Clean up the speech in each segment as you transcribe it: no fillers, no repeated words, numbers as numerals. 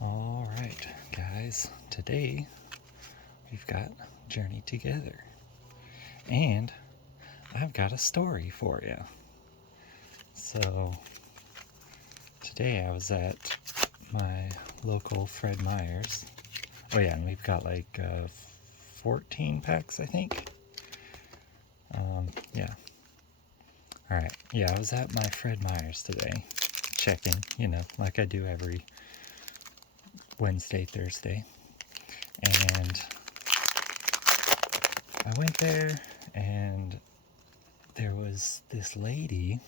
All right, guys, today we've got Journey Together, and I've got a story for you. So, today I was at my local Fred Meyer's. Oh, yeah, and we've got like 14 packs, I think. Yeah. All right, yeah, I was at my Fred Meyer's today, checking, like I do every Wednesday, Thursday. And I went there, and there was this lady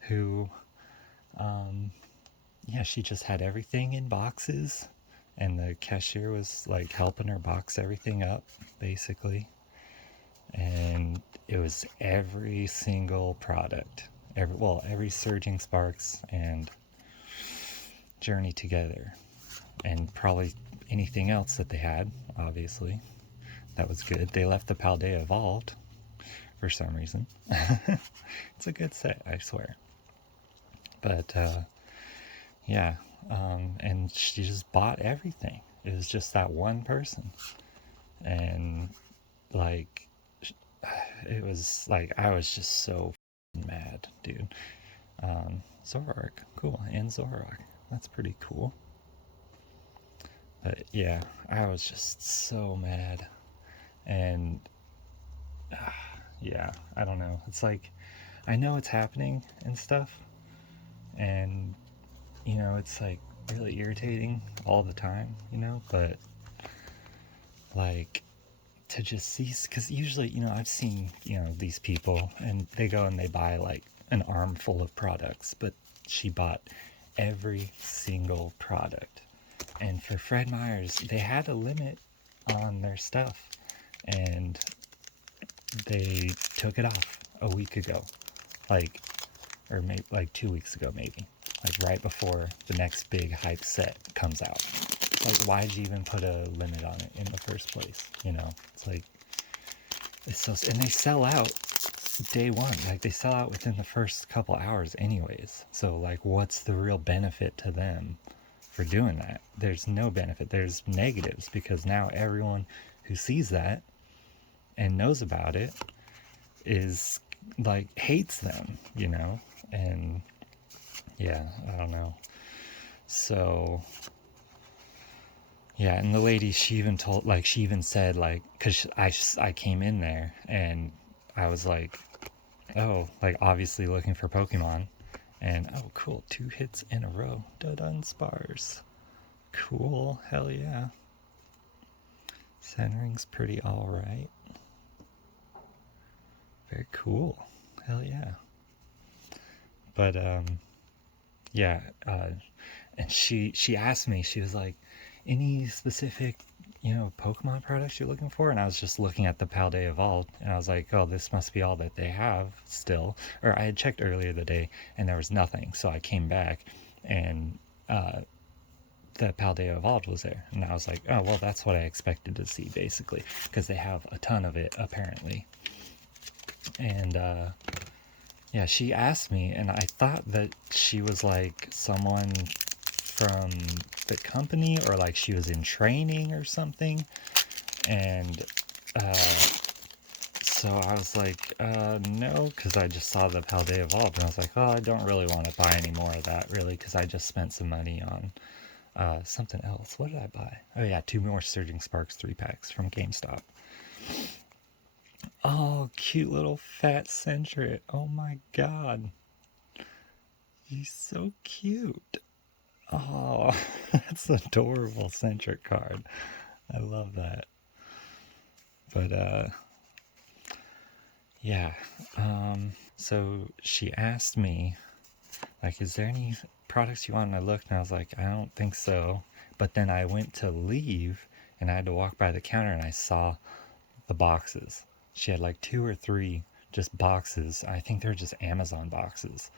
who, she just had everything in boxes, and the cashier was like helping her box everything up, basically. And it was every single product, every Surging Sparks and Journey Together, and probably anything else that they had, obviously. That was good. They left the Paldea Evolved for some reason. It's a good set, I swear. But yeah, and she just bought everything. It was just that one person, and like, it was like I was just so mad, dude. Zoroark, cool, and Zoroark, that's pretty cool. But yeah, I was just so mad, and yeah, I don't know. It's like I know it's happening and stuff, and it's like really irritating all the time, but like to just see, because usually, I've seen, these people and they go and they buy like an armful of products, but she bought every single product. And for Fred Meyer's, they had a limit on their stuff, and they took it off a week ago, like, or maybe like 2 weeks ago, maybe, like right before the next big hype set comes out. Like, why'd you even put a limit on it in the first place? It's like, it's so, and they sell out day one. Like, they sell out within the first couple hours anyways. So like, what's the real benefit to them for doing that? There's no benefit. There's negatives, because now everyone who sees that and knows about it is like, hates them, and yeah, I don't know. So yeah, and the lady, she even told, like, she even said, like, because I came in there and I was like, oh, like, obviously looking for Pokemon, and oh, cool, 2 hits in a row, Dunsparce, cool, hell yeah. Centering's pretty alright, very cool, hell yeah. But yeah, and she asked me, she was like, any specific Pokemon products you're looking for? And I was just looking at the Paldea Evolved, and I was like, oh, this must be all that they have still. Or I had checked earlier the day and there was nothing, so I came back, and the Paldea Evolved was there, and I was like, oh, well, that's what I expected to see, basically, because they have a ton of it apparently. And yeah, she asked me, and I thought that she was like someone from the company, or like she was in training or something. And so I was like, no, because I just saw the Paldea Evolved, and I was like, oh, I don't really want to buy any more of that, really, because I just spent some money on something else. What did I buy? Oh yeah, 2 more Surging Sparks 3-packs from GameStop. Oh, cute little fat Sentret. Oh my god. He's so cute. Oh, that's adorable Sentret card. I love that. But yeah. So she asked me, like, is there any products you want? And I looked and I was like, I don't think so. But then I went to leave and I had to walk by the counter, and I saw the boxes. She had like 2 or 3 just boxes. I think they're just Amazon boxes,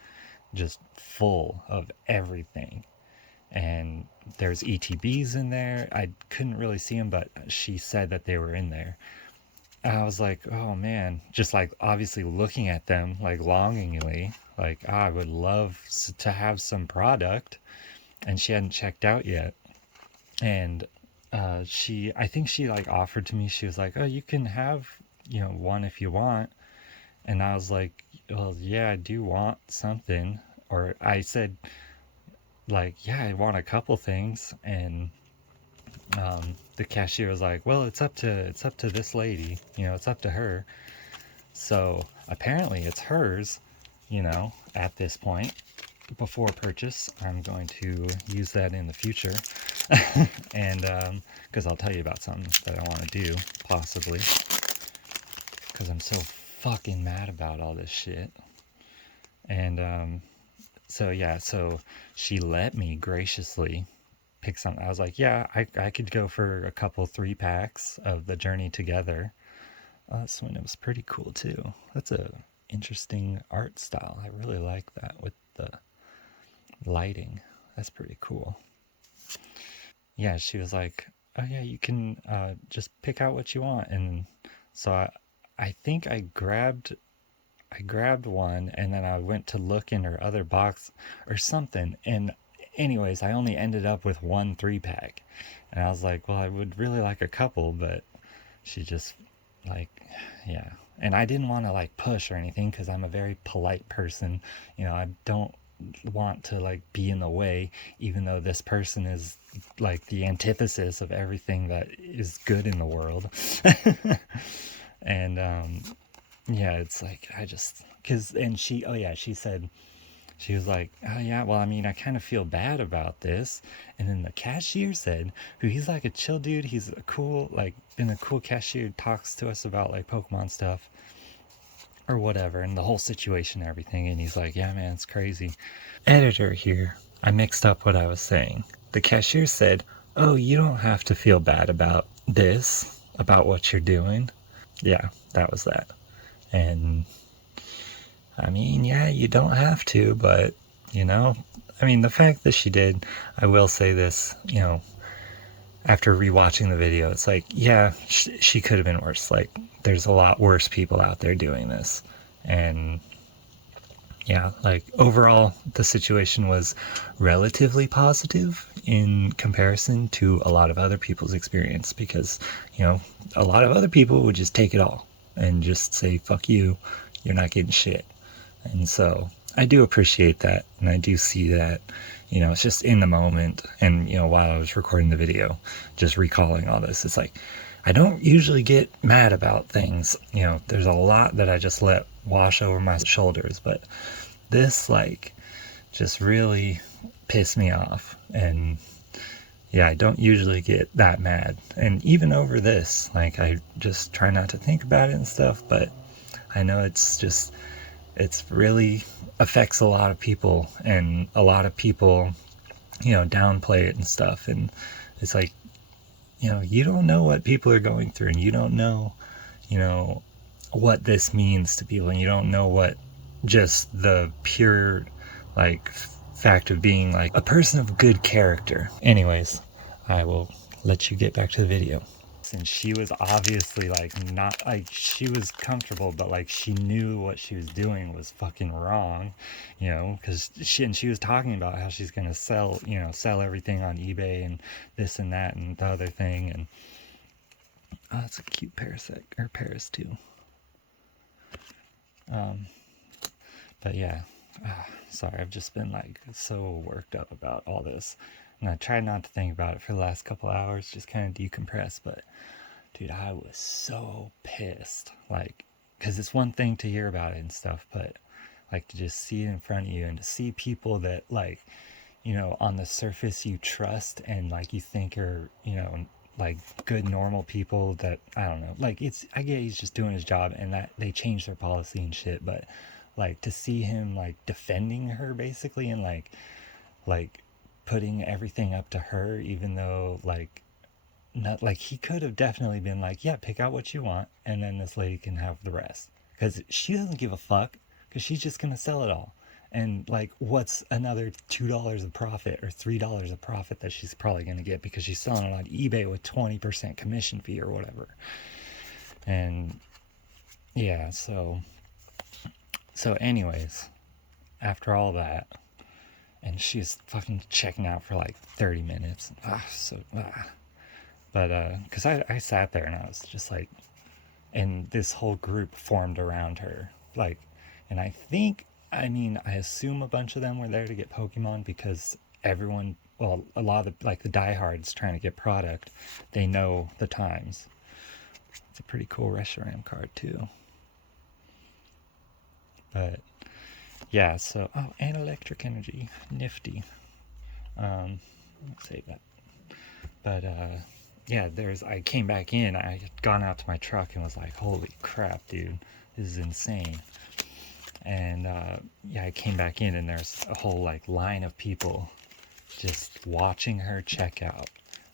just full of everything. And there's ETBs in there. I couldn't really see them, but she said that they were in there. I was like, oh man, just like obviously looking at them like longingly, like, I would love to have some product. And she hadn't checked out yet. And I think she like offered to me, she was like, oh, you can have, one if you want. And I was like, well, yeah, I do want something. Or I said, like, yeah, I want a couple things. And the cashier was like, well, it's up to this lady, it's up to her. So apparently it's hers, at this point. Before purchase, I'm going to use that in the future. And because I'll tell you about something that I want to do, possibly, because I'm so fucking mad about all this shit. And so yeah, so she let me graciously pick something. I was like, yeah, I could go for a couple 3-packs of the Journey Together. This one, it was pretty cool too. That's a interesting art style. I really like that with the lighting. That's pretty cool. Yeah, she was like, oh yeah, you can just pick out what you want. And so I think I grabbed one, and then I went to look in her other box or something. And anyways, I only ended up with one 3-pack. And I was like, well, I would really like a couple, but she just like, yeah. And I didn't want to like push or anything because I'm a very polite person. I don't want to like be in the way, even though this person is like the antithesis of everything that is good in the world. And yeah, it's like I just because and she oh yeah she said, she was like, oh yeah, well, I mean, I kind of feel bad about this. And then the cashier said, who he's like a chill dude, he's a cool, like been a cool cashier, talks to us about like Pokemon stuff or whatever and the whole situation and everything. And he's like, yeah, man, it's crazy. Editor here, I mixed up what I was saying. The cashier said, oh, you don't have to feel bad about this, about what you're doing. Yeah, that was that. And I mean, yeah, you don't have to, but, you know, I mean, the fact that she did, I will say this, after rewatching the video, it's like, yeah, she could have been worse. Like, there's a lot worse people out there doing this. And yeah, like overall, the situation was relatively positive in comparison to a lot of other people's experience because, a lot of other people would just take it all and just say, fuck you, you're not getting shit. And so I do appreciate that. And I do see that, it's just in the moment. And, while I was recording the video, just recalling all this, it's like, I don't usually get mad about things. There's a lot that I just let wash over my shoulders. But this, like, just really pissed me off. And yeah, I don't usually get that mad. And even over this, like, I just try not to think about it and stuff. But I know it's really affects a lot of people, and a lot of people downplay it and stuff. And it's like, you don't know what people are going through, and you don't know you know what this means to people, and you don't know what just the pure like fact of being like a person of good character. Anyways, I will let you get back to the video. And she was obviously like not like she was comfortable, but like she knew what she was doing was fucking wrong, because she was talking about how she's gonna sell everything on eBay and this and that and the other thing. And oh, that's a cute parasect or Paris too. But yeah, sorry, I've just been like so worked up about all this, and I tried not to think about it for the last couple hours, just kind of decompress. But dude, I was so pissed. Like, because it's one thing to hear about it and stuff, but like to just see it in front of you and to see people that like, on the surface you trust and like you think are, like good normal people that I don't know. Like I get he's just doing his job and that they changed their policy and shit, but like to see him like defending her basically and like putting everything up to her, even though like not like he could have definitely been like, yeah, pick out what you want and then this lady can have the rest, because she doesn't give a fuck, because she's just gonna sell it all. And like, what's another $2 of profit or $3 of profit that she's probably gonna get because she's selling it on eBay with 20% commission fee or whatever. And yeah, so anyways, after all that, and she was fucking checking out for like 30 minutes. But because I sat there and I was just like, and this whole group formed around her, like, and I mean, I assume a bunch of them were there to get Pokemon because everyone, well, a lot of the, like the diehards trying to get product, they know the times. It's a pretty cool Reshiram card too. But yeah, so and electric energy, nifty. Let's save that. But yeah, I came back in. I had gone out to my truck and was like, holy crap, dude, this is insane. And yeah, I came back in and there's a whole like line of people just watching her check out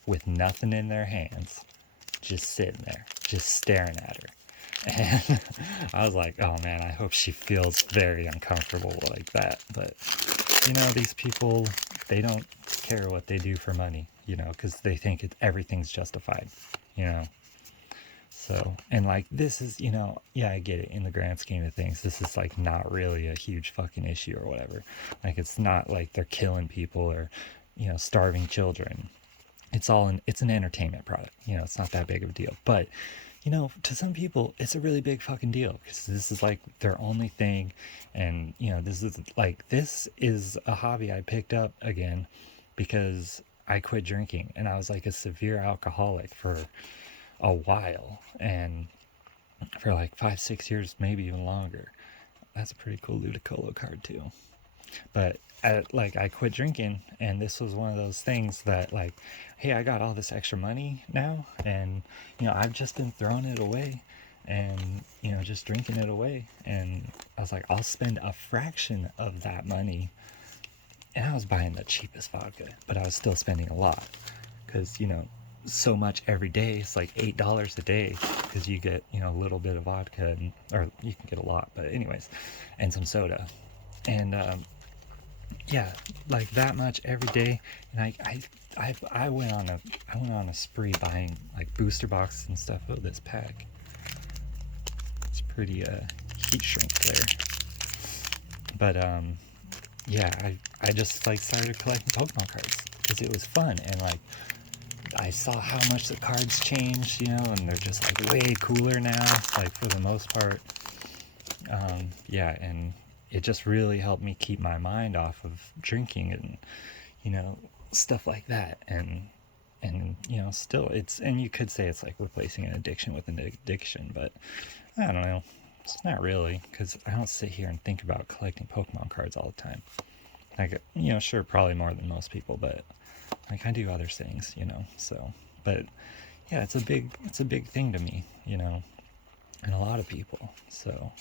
with nothing in their hands, just sitting there, just staring at her. And I was like, oh man, I hope she feels very uncomfortable like that. But you know, these people, they don't care what they do for money, you know, because they think everything's justified, you know. So, and like, this is, you know, yeah, I get it in the grand scheme of things. This is like not really a huge fucking issue or whatever. Like, it's not like they're killing people or, you know, starving children. It's it's an entertainment product, you know, it's not that big of a deal. But, you know, to some people, it's a really big fucking deal because this is like their only thing. And, you know, this is a hobby I picked up again because I quit drinking and I was like a severe alcoholic for a while, and for like 5-6 years, maybe even longer. That's a pretty cool Ludicolo card too. But I quit drinking, and this was one of those things that like, hey, I got all this extra money now, and you know, I've just been throwing it away, and you know, just drinking it away. And I was like, I'll spend a fraction of that money, and I was buying the cheapest vodka, but I was still spending a lot because, you know, so much every day. It's like $8 a day because you get, you know, a little bit of vodka, or you can get a lot, but anyways, and some soda. And yeah, like that much every day. And I went on a spree buying like booster boxes and stuff. Oh, this pack, it's pretty heat shrink there. But yeah, I just like started collecting Pokemon cards because it was fun, and like I saw how much the cards changed, you know, and they're just like way cooler now, like for the most part. Yeah, and it just really helped me keep my mind off of drinking and, you know, stuff like that. And you know, still and you could say it's like replacing an addiction with an addiction, but I don't know. It's not really, because I don't sit here and think about collecting Pokemon cards all the time. Like, you know, sure, probably more than most people, but like I do other things, you know. So, but yeah, it's a big thing to me, you know, and a lot of people. So,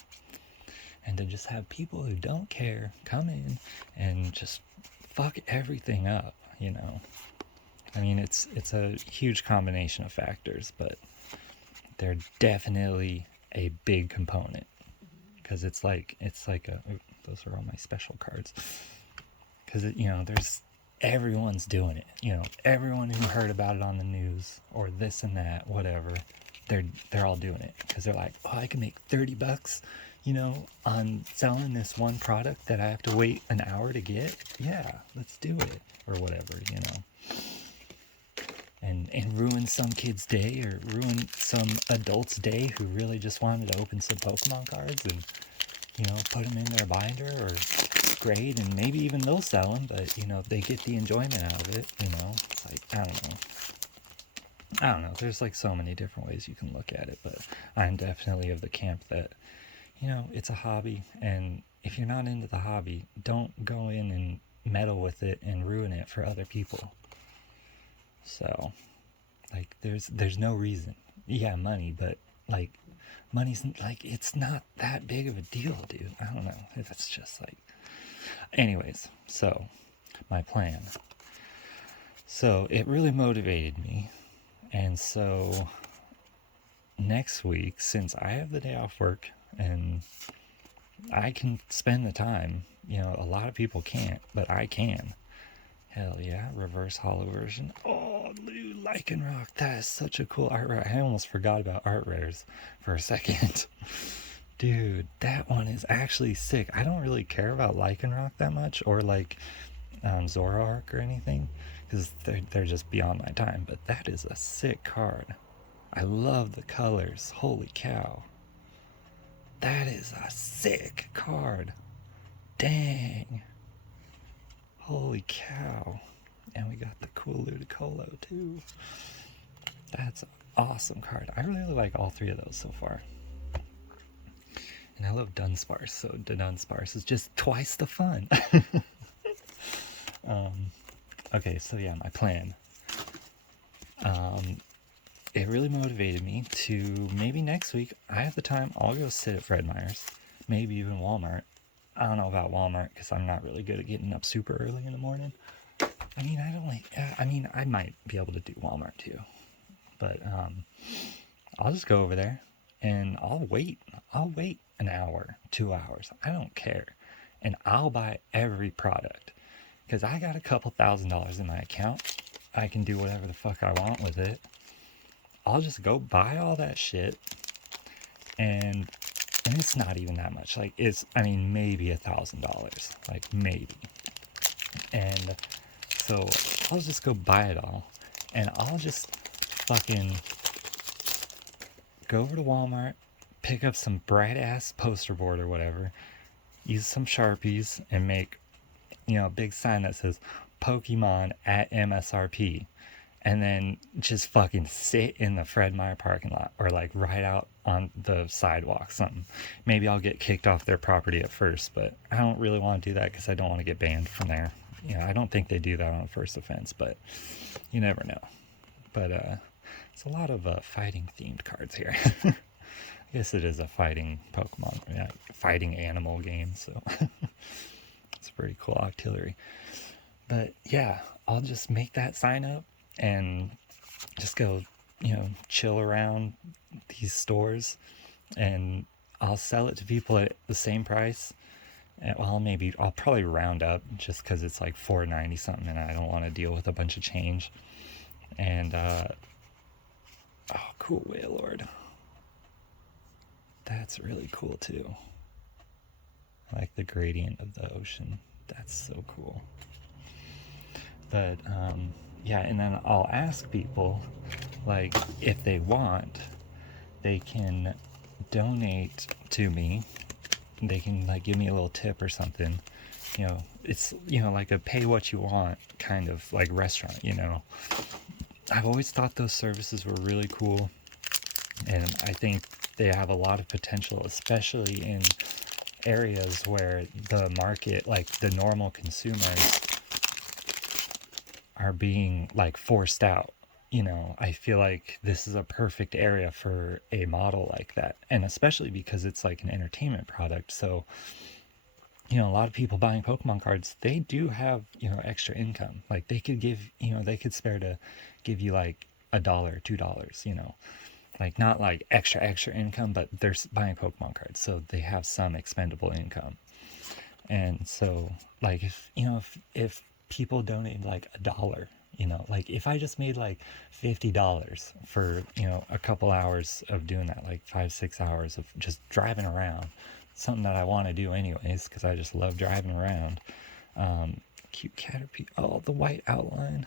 and to just have people who don't care come in and just fuck everything up, you know. I mean, it's a huge combination of factors, but they're definitely a big component, because it's like those are all my special cards, because you know, everyone's doing it, you know, everyone who heard about it on the news or this and that, whatever, they're all doing it because they're like, oh, I can make $30, you know, on selling this one product that I have to wait an hour to get. Yeah, let's do it, or whatever, you know. And ruin some kid's day, or ruin some adult's day who really just wanted to open some Pokemon cards and, you know, put them in their binder or grade, and maybe even they'll sell them, but, you know, they get the enjoyment out of it, you know. It's like, I don't know. There's like so many different ways you can look at it, but I'm definitely of the camp that, you know, it's a hobby, and if you're not into the hobby, don't go in and meddle with it and ruin it for other people. So, like, there's no reason. Yeah, money, but like, money's like, it's not that big of a deal, dude. I don't know. That's just like, anyways. So, my plan. So it really motivated me, and so next week, since I have the day off work and I can spend the time, you know, a lot of people can't, but I can. Hell yeah, reverse holo version. Oh, dude, Lycanroc, that is such a cool art rare. I almost forgot about art rares for a second. Dude, that one is actually sick. I don't really care about Lycanroc that much, or like Zoroark or anything, because they're just beyond my time. But that is a sick card. I love the colors. Holy cow. That is a sick card. Dang. Holy cow. And we got the cool Ludicolo too. That's an awesome card. I really like all three of those so far. And I love Dunsparce, so the Dunsparce is just twice the fun. Okay, so yeah, my plan. It really motivated me to maybe next week, I have the time, I'll go sit at Fred Meyer's, maybe even Walmart. I don't know about Walmart because I'm not really good at getting up super early in the morning. I mean, I might be able to do Walmart too, but I'll just go over there and I'll wait an hour, 2 hours, I don't care, and I'll buy every product because I got a couple $1,000s in my account. I can do whatever the fuck I want with it. I'll just go buy all that shit, and it's not even that much. Like, maybe $1,000, like maybe. And so I'll just go buy it all, and I'll just fucking go over to Walmart, pick up some bright ass poster board or whatever, use some Sharpies, and make, a big sign that says Pokemon at MSRP. And then just fucking sit in the Fred Meyer parking lot, or like right out on the sidewalk, something. Maybe I'll get kicked off their property at first, but I don't really want to do that because I don't want to get banned from there. I don't think they do that on first offense, but you never know. But it's a lot of fighting themed cards here. I guess it is a fighting Pokemon, fighting animal game, so it's pretty cool artillery. But yeah, I'll just make that sign up and just go, chill around these stores, and I'll sell it to people at the same price. And, well, maybe I'll probably round up just because it's like $4.90 something, and I don't want to deal with a bunch of change. And oh, cool Wailord. That's really cool too. I like the gradient of the ocean. That's so cool. But yeah, and then I'll ask people, like, if they want, they can donate to me. They can, like, give me a little tip or something. It's, like a pay what you want kind of, like, restaurant, I've always thought those services were really cool. And I think they have a lot of potential, especially in areas where the market, like the normal consumers, are being like forced out. I feel like this is a perfect area for a model like that, and especially because it's like an entertainment product. So a lot of people buying Pokemon cards, they do have extra income. Like they could give, they could spare to give you like $1, $2, like not like extra income, but they're buying Pokemon cards, so they have some expendable income. And so like if people donate like $1, like if I just made like $50 for a couple hours of doing that, like 5-6 hours of just driving around, something that I want to do anyways because I just love driving around. Cute Caterpie. Oh, the white outline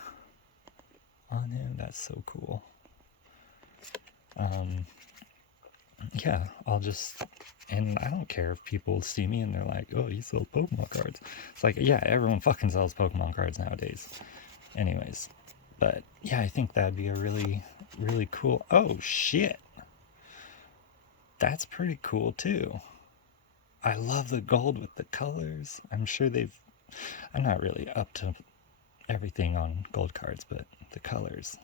on him, that's so cool. Yeah, and I don't care if people see me and they're like, oh, you sell Pokemon cards. It's like, yeah, everyone fucking sells Pokemon cards nowadays. Anyways, but yeah, I think that'd be a really, really cool. Oh, shit. That's pretty cool too. I love the gold with the colors. I'm not really up to everything on gold cards, but the colors,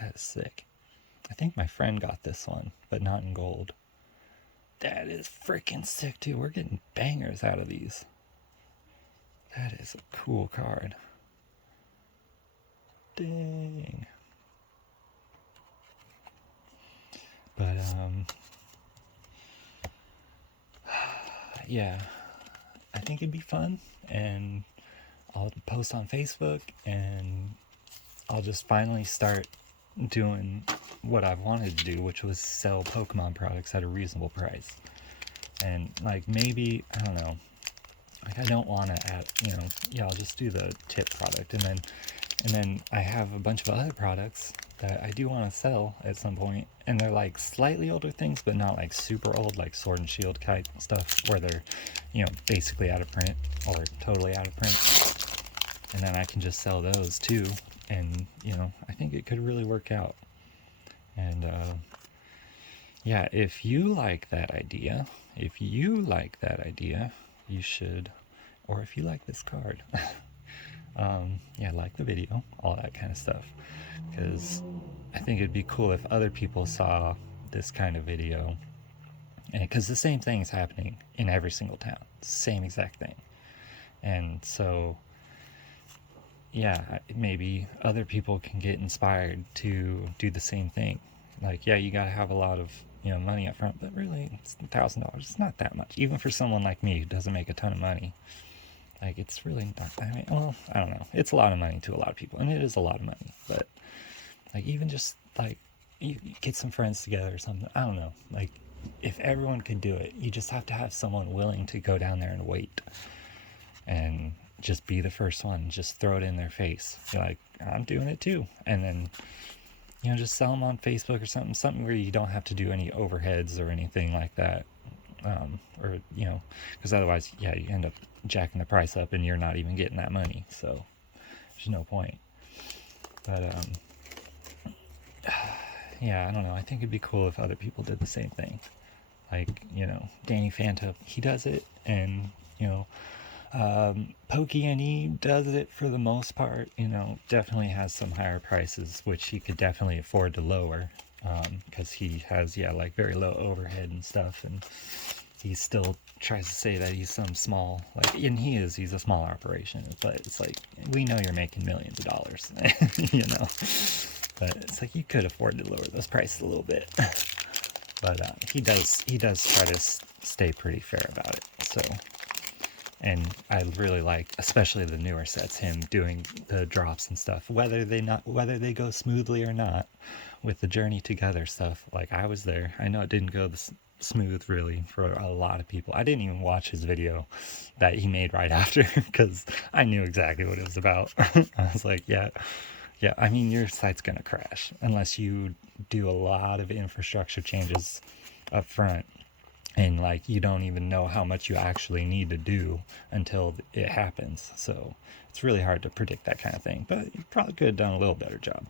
that is sick. I think my friend got this one, but not in gold. That is freaking sick too. We're getting bangers out of these. That is a cool card. Dang. But yeah, I think it'd be fun, and I'll post on Facebook, and I'll just finally start doing what I've wanted to do, which was sell Pokemon products at a reasonable price. And like maybe, I don't know, Like I don't want to add, yeah, I'll just do the tip product, and then I have a bunch of other products that I do want to sell at some point, and they're like slightly older things, but not like super old, like Sword and Shield type stuff, where they're, basically out of print or totally out of print, and then I can just sell those too, and I think it could really work out. And yeah, if you like that idea, you should, or if you like this card, yeah, like the video, all that kind of stuff, because I think it'd be cool if other people saw this kind of video, and because the same thing is happening in every single town, same exact thing, and so yeah, maybe other people can get inspired to do the same thing. Like, yeah, you got to have a lot of money up front, but really, it's $1,000. It's not that much, even for someone like me who doesn't make a ton of money. Like, it's really not. I mean, well, I don't know. It's a lot of money to a lot of people, and it is a lot of money. But like, even just like you get some friends together or something. I don't know. Like, if everyone could do it, you just have to have someone willing to go down there and wait, and just be the first one. Just throw it in their face. You're like, I'm doing it too, and then just sell them on Facebook or something where you don't have to do any overheads or anything like that. Or because otherwise, yeah, you end up jacking the price up and you're not even getting that money, so there's no point. But yeah, I don't know, I think it'd be cool if other people did the same thing. Like, Danny Phantom, he does it, and Pokey and E does it for the most part. Definitely has some higher prices, which he could definitely afford to lower, because he has, yeah, like very low overhead and stuff, and he still tries to say that he's some small, like, and he's a small operation, but it's like, we know you're making millions of dollars, but it's like, you could afford to lower those prices a little bit. But he does try to stay pretty fair about it, so. And I really like, especially the newer sets, him doing the drops and stuff, whether they go smoothly or not, with the Journey Together stuff. Like, I was there. I know it didn't go smooth really for a lot of people. I didn't even watch his video that he made right after, because I knew exactly what it was about. I was like, yeah, I mean, your site's gonna crash unless you do a lot of infrastructure changes up front, and like, you don't even know how much you actually need to do until it happens. So it's really hard to predict that kind of thing, but you probably could have done a little better job.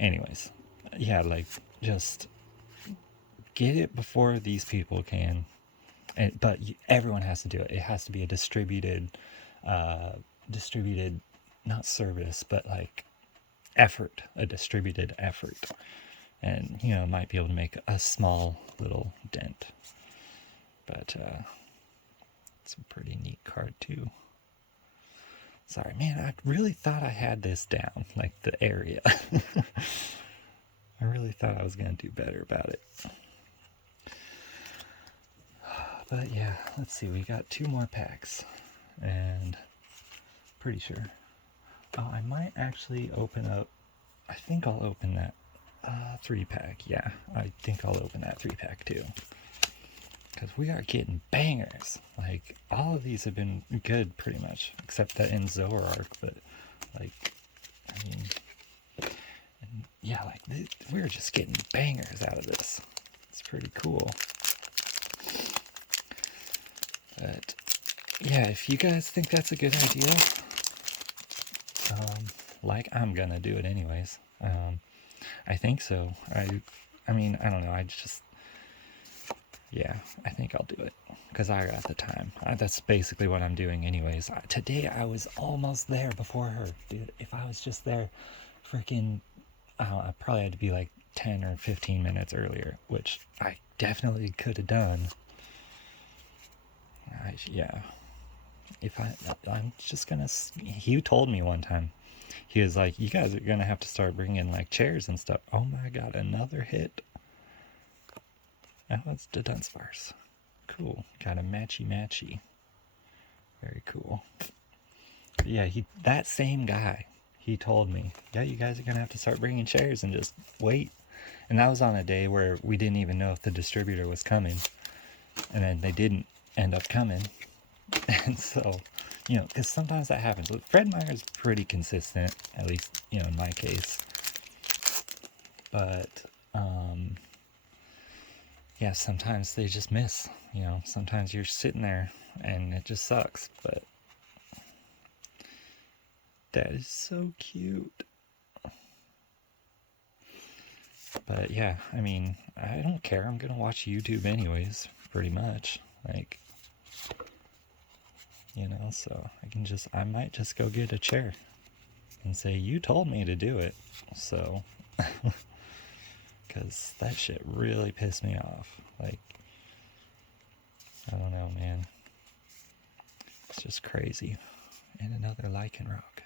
Anyways, yeah, like, just get it before these people can. But everyone has to do it. It has to be a distributed, not service, but like effort, a distributed effort. And, might be able to make a small little dent. But it's a pretty neat card too. Sorry, man, I really thought I had this down, like the area. I really thought I was going to do better about it. But yeah, let's see, we got 2 more packs, and pretty sure. Oh, I might actually open up, I think I'll open that 3-pack. Yeah, I think I'll open that 3-pack too. Because we are getting bangers. Like, all of these have been good pretty much, except that in Zoroark, but like, I mean, and yeah, like, we're just getting bangers out of this. It's pretty cool. But yeah, if you guys think that's a good idea, like, I'm gonna do it anyways. I think so. I mean, I don't know. Yeah, I think I'll do it because I got the time. That's basically what I'm doing anyways. Today I was almost there before her, dude. If I was just there freaking, I probably had to be like 10 or 15 minutes earlier, which I definitely could have done. Yeah. I'm just gonna, he told me one time, he was like, you guys are gonna have to start bringing like chairs and stuff. Oh my god, another hit. Oh, it's the Dunsparce. Cool. Got a matchy. Very cool. But yeah, that same guy, he told me, yeah, you guys are going to have to start bringing chairs and just wait. And that was on a day where we didn't even know if the distributor was coming. And then they didn't end up coming. And so, because sometimes that happens. But Fred Meyer is pretty consistent, at least, in my case. But, yeah, sometimes they just miss. Sometimes you're sitting there and it just sucks. But that is so cute. But yeah, I mean, I don't care. I'm gonna watch YouTube anyways, pretty much. Like, so I might just go get a chair and say, you told me to do it. So, because that shit really pissed me off. Like, I don't know, man. It's just crazy. And another lichen rock.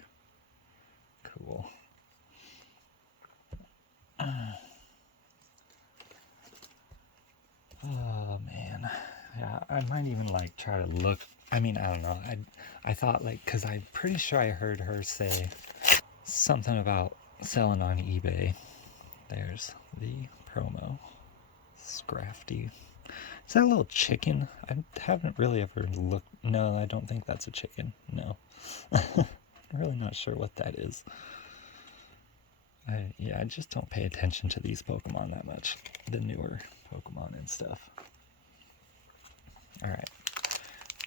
Cool. Oh man, yeah. I might even like try to look. I mean, I don't know. I thought like, cause I'm pretty sure I heard her say something about selling on eBay. There's the promo. Scrafty. Is that a little chicken? I haven't really ever looked. No, I don't think that's a chicken. No. I'm really not sure what that is. I just don't pay attention to these Pokemon that much. The newer Pokemon and stuff. Alright.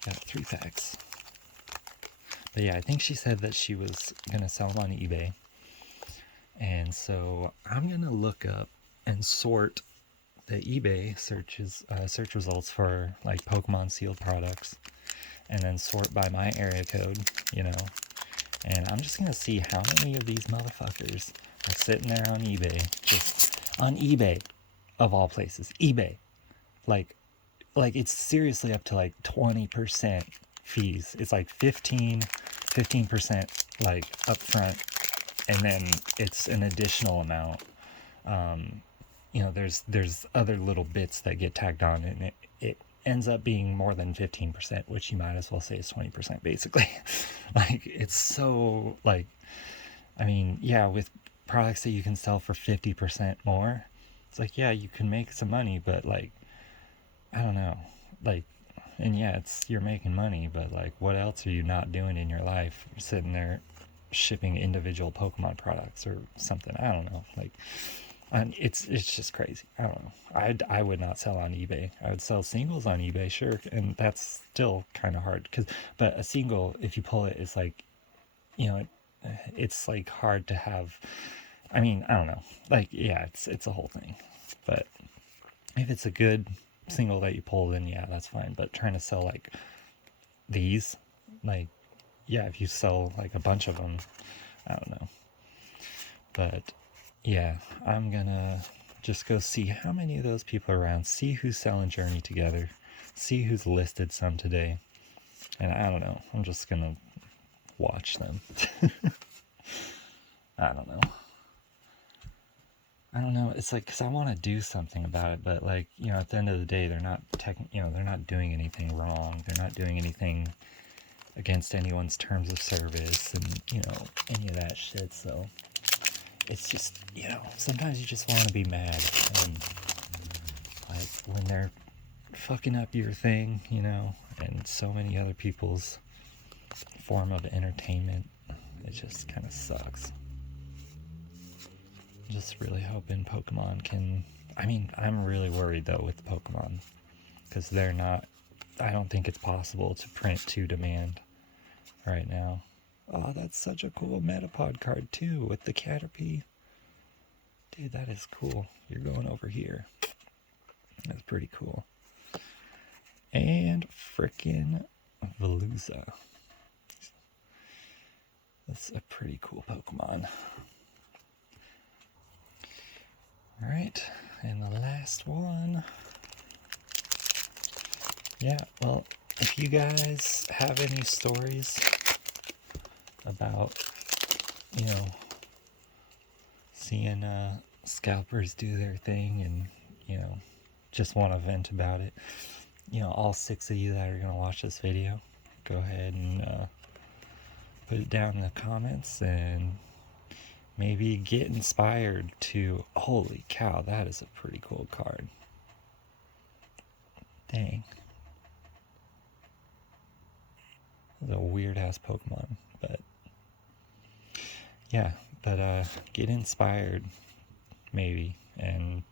Got 3 packs. But yeah, I think she said that she was going to sell them on eBay. And so I'm going to look up and sort the eBay search results for like Pokemon sealed products, and then sort by my area code, and I'm just gonna see how many of these motherfuckers are sitting there on eBay, just on eBay, of all places, eBay, like it's seriously up to like 20% fees. It's like 15% like upfront, and then it's an additional amount. There's other little bits that get tagged on, and it ends up being more than 15%, which you might as well say is 20% basically. Like, it's so, like, I mean, yeah, with products that you can sell for 50% more, it's like, yeah, you can make some money, but like, I don't know, like, and yeah, you're making money, but like, what else are you not doing in your life? You're sitting there shipping individual Pokemon products or something. I don't know, like, and it's just crazy. I don't know. I would not sell on eBay. I would sell singles on eBay, sure, and that's still kind of hard, but a single, if you pull it, it's like, it's like hard to have. I mean, I don't know. Like, yeah, it's a whole thing. But if it's a good single that you pull, then yeah, that's fine. But trying to sell like these, like, yeah, if you sell like a bunch of them, I don't know. But yeah, I'm gonna just go see how many of those people are around, see who's selling Journey together, see who's listed some today, and I don't know, I'm just gonna watch them. I don't know. It's like, because I want to do something about it, but like, at the end of the day, they're not they're not doing anything wrong. They're not doing anything against anyone's terms of service, and any of that shit. So it's just, sometimes you just want to be mad, and like when they're fucking up your thing, and so many other people's form of entertainment, it just kind of sucks. Just really hoping Pokemon can. I mean, I'm really worried though with Pokemon, because they're not. I don't think it's possible to print to demand right now. Oh, that's such a cool Metapod card too, with the Caterpie. Dude, that is cool. You're going over here. That's pretty cool. And frickin' Veluza. That's a pretty cool Pokemon. Alright, and the last one. Yeah, well, if you guys have any stories about, seeing scalpers do their thing, and, just want to vent about it, all 6 of you that are going to watch this video, go ahead and put it down in the comments, and maybe get inspired to. Holy cow, that is a pretty cool card. Dang. It's a weird ass Pokemon, but yeah, but get inspired maybe, and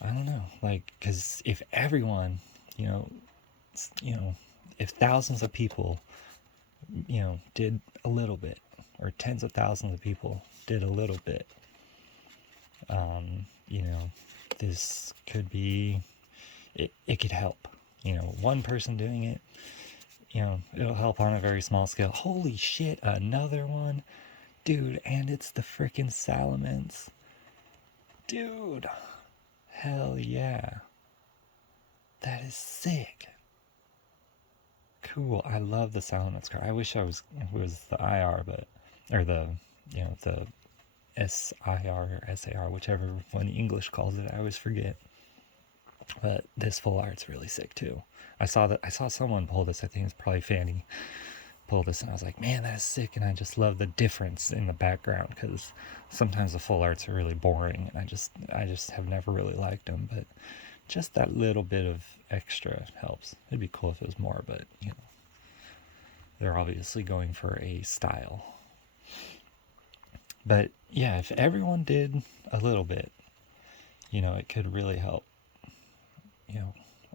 I don't know, like, because if everyone, you know, you know, if thousands of people, did a little bit, or tens of thousands of people did a little bit, you know, this could be, it could help. One person doing it, it'll help on a very small scale. Holy shit, another one? Dude, and it's the frickin' Salamence. Dude, hell yeah. That is sick. Cool. I love the Salamence card. I wish I was the IR, but, or the, the SIR or SAR, whichever one English calls it. I always forget. But this full art's really sick too. I saw someone pull this. I think it's probably Fanny pull this, and I was like, man, that's sick. And I just love the difference in the background, because sometimes the full arts are really boring, and I just have never really liked them. But just that little bit of extra helps. It'd be cool if it was more, but they're obviously going for a style. But yeah, if everyone did a little bit, it could really help,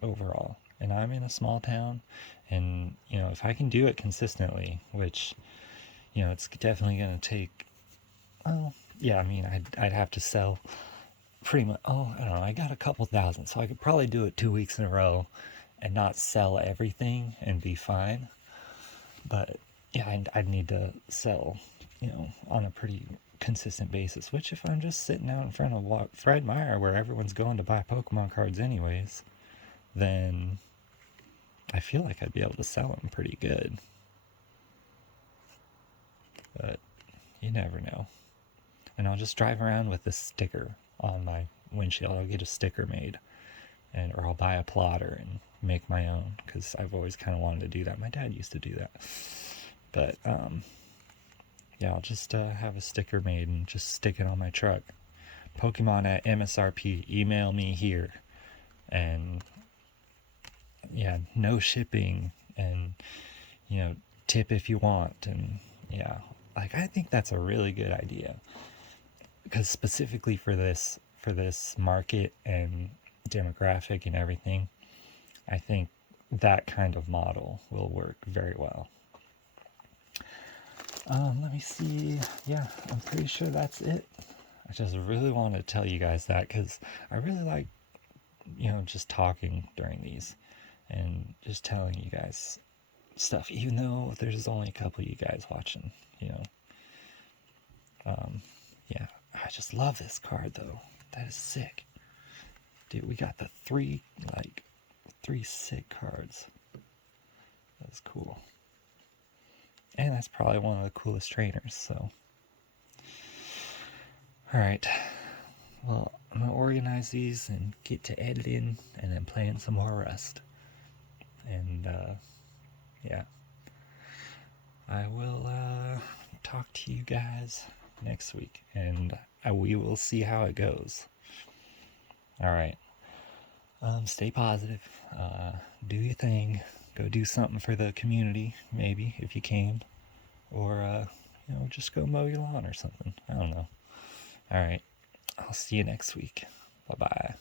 overall. And I'm in a small town, and if I can do it consistently, which it's definitely going to take, well, yeah, I mean, I'd have to sell pretty much, oh, I don't know, I got a couple thousand, so I could probably do it 2 weeks in a row and not sell everything and be fine. But yeah, I'd need to sell, on a pretty consistent basis, which if I'm just sitting out in front of Fred Meyer where everyone's going to buy Pokemon cards anyways, then I feel like I'd be able to sell them pretty good. But you never know. And I'll just drive around with this sticker on my windshield. I'll get a sticker made, or I'll buy a plotter and make my own, because I've always kind of wanted to do that. My dad used to do that. But yeah, I'll just have a sticker made and just stick it on my truck. Pokemon at MSRP, email me here. And yeah, no shipping, and tip if you want. And yeah, like, I think that's a really good idea, because specifically for this market and demographic and everything, I think that kind of model will work very well. Let me see. Yeah, I'm pretty sure that's it. I just really wanted to tell you guys that, because I really like, just talking during these and just telling you guys stuff, even though there's only a couple of you guys watching, yeah, I just love this card though. That is sick. Dude, we got the three sick cards. That's cool. And that's probably one of the coolest trainers, so. Alright. Well, I'm going to organize these and get to editing and then playing some more Rust. And, yeah. I will talk to you guys next week, and we will see how it goes. Alright. Stay positive. Do your thing. Go do something for the community, maybe, if you can. Or, just go mow your lawn or something. I don't know. Alright. I'll see you next week. Bye-bye.